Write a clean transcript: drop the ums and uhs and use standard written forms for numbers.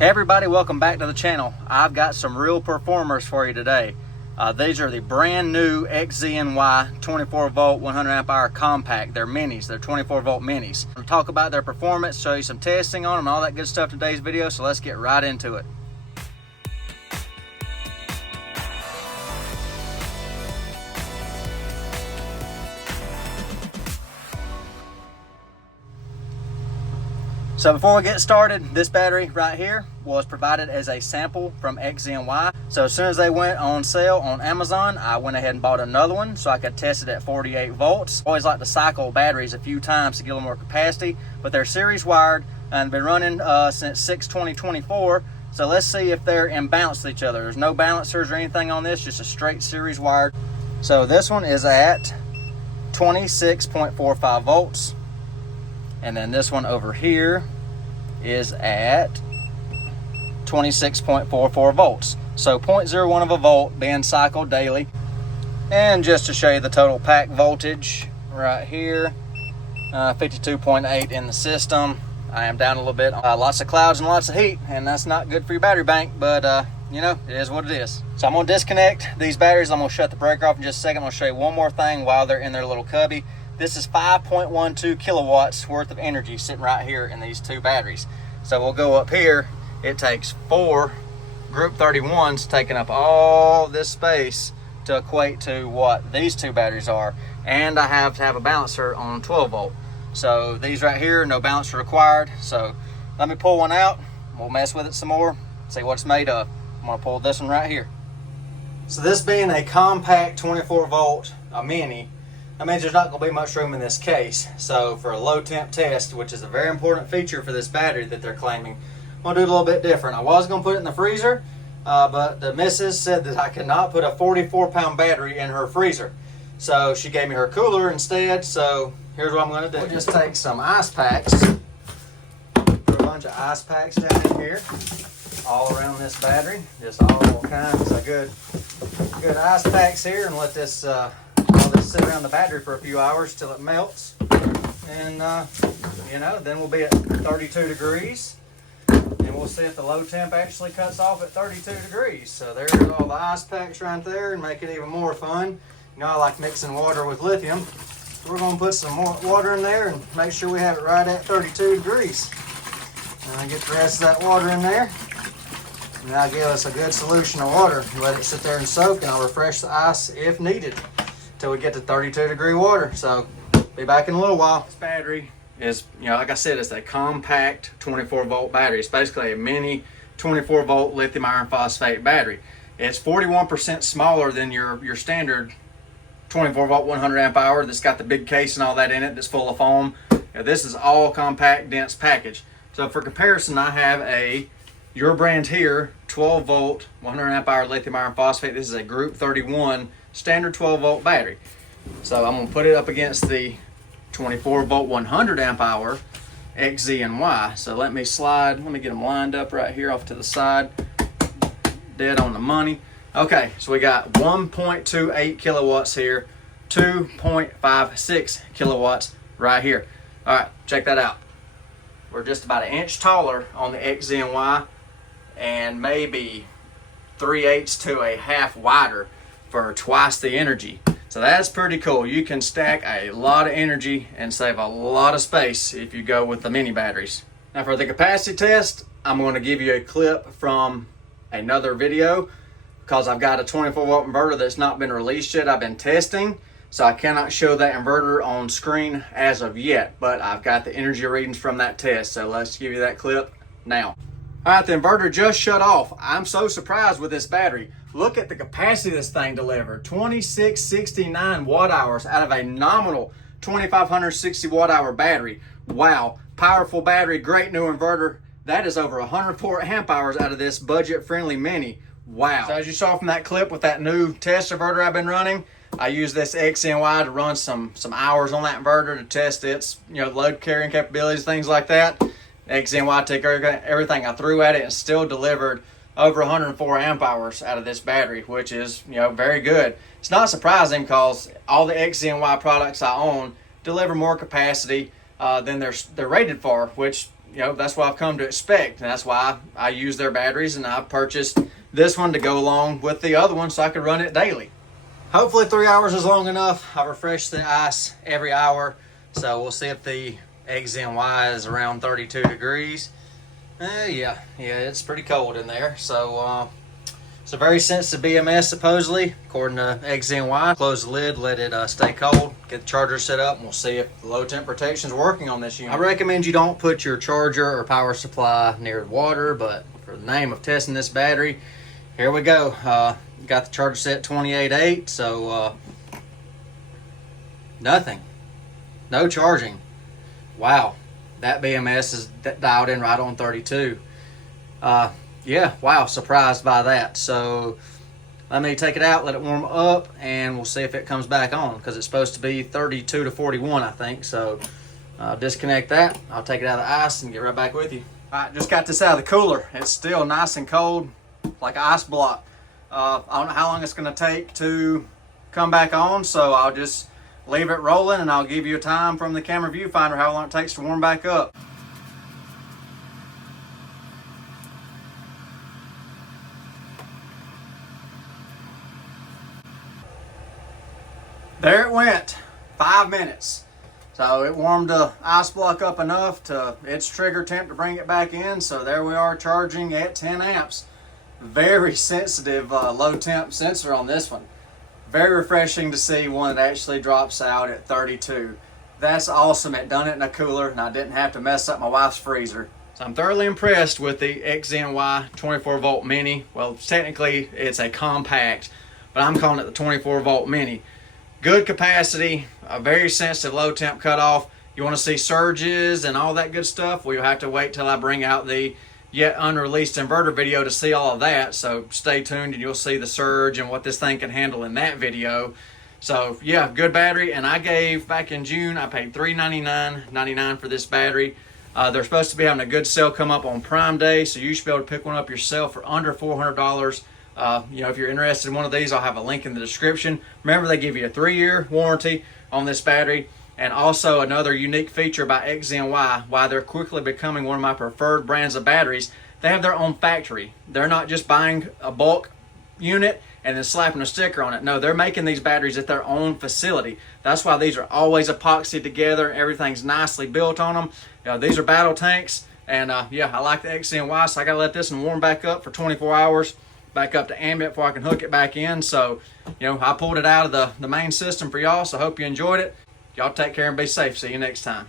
Hey everybody, welcome back to the channel. I've got some real performers for you today. These are the brand new XZNY 24 volt 100 amp hour compact. They're minis, they're 24 volt minis. I'm going to talk about their performance, show you some testing on them, and all that good stuff in today's video, so let's get right into it. So before we get started, this battery right here was provided as a sample from XZNY. So as soon as they went on sale on Amazon, I went ahead and bought another one so I could test it at 48 volts. Always like to cycle batteries a few times to get a little more capacity, but they're series wired and been running since 6/20/24. So let's see if they're in balance with each other. There's no balancers or anything on this, just a straight series wired. So this one is at 26.45 volts. And then this one over here is at 26.44 volts. So 0.01 of a volt being cycled daily. And just to show you the total pack voltage right here, 52.8 in the system. I am down a little bit. Lots of clouds and lots of heat, and that's not good for your battery bank, but you know, it is what it is. So I'm gonna disconnect these batteries. I'm gonna shut the breaker off in just a second. I'm gonna show you one more thing while they're in their little cubby. This is 5.12 kilowatts worth of energy sitting right here in these two batteries. So we'll go up here. It takes 4 group 31s taking up all this space to equate to what these two batteries are. And I have to have a balancer on 12 volt. So these right here, no balancer required. So let me pull one out. We'll mess with it some more, see what it's made of. I'm gonna pull this one right here. So this being a compact 24 volt, a mini, that means there's not going to be much room in this case. So for a low temp test, which is a very important feature for this battery that they're claiming, I'm going to do it a little bit different. I was going to put it in the freezer, but the missus said that I could not put a 44-pound battery in her freezer. So she gave me her cooler instead. So here's what I'm going to do. We'll just take some ice packs, put a bunch of ice packs down in here, all around this battery. Just all kinds of good ice packs here, and let this sit around the battery for a few hours till it melts, and you know, then we'll be at 32 degrees, and we'll see if the low temp actually cuts off at 32 degrees. So there's all the ice packs right there, and make it even more fun. You know, I like mixing water with lithium, so we're going to put some more water in there and make sure we have it right at 32 degrees. And I get the rest of that water in there, and that'll give us a good solution of water. Let it sit there and soak, and I'll refresh the ice if needed till we get to 32 degree water. So be back in a little while. This battery is, you know, like I said, it's a compact 24 volt battery. It's basically a mini 24 volt lithium iron phosphate battery. It's 41% smaller than your standard 24 volt 100 amp hour that's got the big case and all that in it that's full of foam. Now, this is all compact dense package. So for comparison, I have your brand here 12 volt 100 amp hour lithium iron phosphate. This is a group 31 standard 12 volt battery. So I'm going to put it up against the 24 volt 100 amp hour XZNY. So let me get them lined up right here off to the side, dead on the money. Okay, so we got 1.28 kilowatts here, 2.56 kilowatts right here. All right, check that out. We're just about 1 inch taller on the XZNY, and maybe 3/8 to 1/2 wider for twice the energy. So that's pretty cool. You can stack a lot of energy and save a lot of space if you go with the mini batteries. Now for the capacity test, I'm going to give you a clip from another video because I've got a 24 volt inverter that's not been released yet. I've been testing, so I cannot show that inverter on screen as of yet, but I've got the energy readings from that test. So let's give you that clip now. All right, the inverter just shut off. I'm so surprised with this battery. Look at the capacity this thing delivered. 2669 watt hours out of a nominal 2560 watt hour battery. Wow, powerful battery, great new inverter. That is over 104 amp hours out of this budget friendly mini. Wow. So as you saw from that clip with that new test inverter I've been running, I use this XZNY to run some hours on that inverter to test its, you know, load carrying capabilities, things like that. XZNY took everything I threw at it and still delivered over 104 amp hours out of this battery, which is, you know, very good. It's not surprising because all the XZNY products I own deliver more capacity than they're rated for, which that's what I've come to expect. And that's why I use their batteries, and I purchased this one to go along with the other one so I could run it daily. Hopefully 3 hours is long enough. I refresh the ice every hour, so we'll see if the XZNY is around 32 degrees. Yeah, it's pretty cold in there. So it's a very sensitive BMS supposedly, according to XZNY. Close the lid, let it stay cold, get the charger set up, and we'll see if the low temp protection is working on this unit. I recommend you don't put your charger or power supply near water, but for the name of testing this battery, here we go. Got the charger set 28.8, so nothing. No charging. Wow, that BMS is dialed in right on 32. Yeah, wow, surprised by that. So let me take it out, let it warm up, and we'll see if it comes back on, because it's supposed to be 32 to 41, I think. So disconnect that. I'll take it out of the ice and get right back with you. All right, just got this out of the cooler. It's still nice and cold, like an ice block. I don't know how long it's going to take to come back on, so I'll just leave it rolling, and I'll give you a time from the camera viewfinder how long it takes to warm back up. There it went, 5 minutes. So it warmed the ice block up enough to its trigger temp to bring it back in. So there we are, charging at 10 amps. Very sensitive low temp sensor on this one. Very refreshing to see one that actually drops out at 32. That's awesome. It done it in a cooler, and I didn't have to mess up my wife's freezer. So I'm thoroughly impressed with the XZNY 24 volt mini. Well, technically it's a compact, but I'm calling it the 24 volt mini. Good capacity, a very sensitive low temp cutoff. You want to see surges and all that good stuff? Well, you'll have to wait till I bring out the yet unreleased inverter video to see all of that. So stay tuned and you'll see the surge and what this thing can handle in that video. So yeah, good battery. And I gave, back in June, I paid $399.99 for this battery. They're supposed to be having a good sale come up on Prime Day, so you should be able to pick one up yourself for under $400. If you're interested in one of these, I'll have a link in the description. Remember, they give you a 3-year warranty on this battery. And also another unique feature about XZNY, why they're quickly becoming one of my preferred brands of batteries, they have their own factory. They're not just buying a bulk unit and then slapping a sticker on it. No, they're making these batteries at their own facility. That's why these are always epoxied together. Everything's nicely built on them. These are battle tanks. And yeah, I like the XZNY, so I got to let this one warm back up for 24 hours. Back up to ambient before I can hook it back in. So, I pulled it out of the main system for y'all, so I hope you enjoyed it. Y'all take care and be safe. See you next time.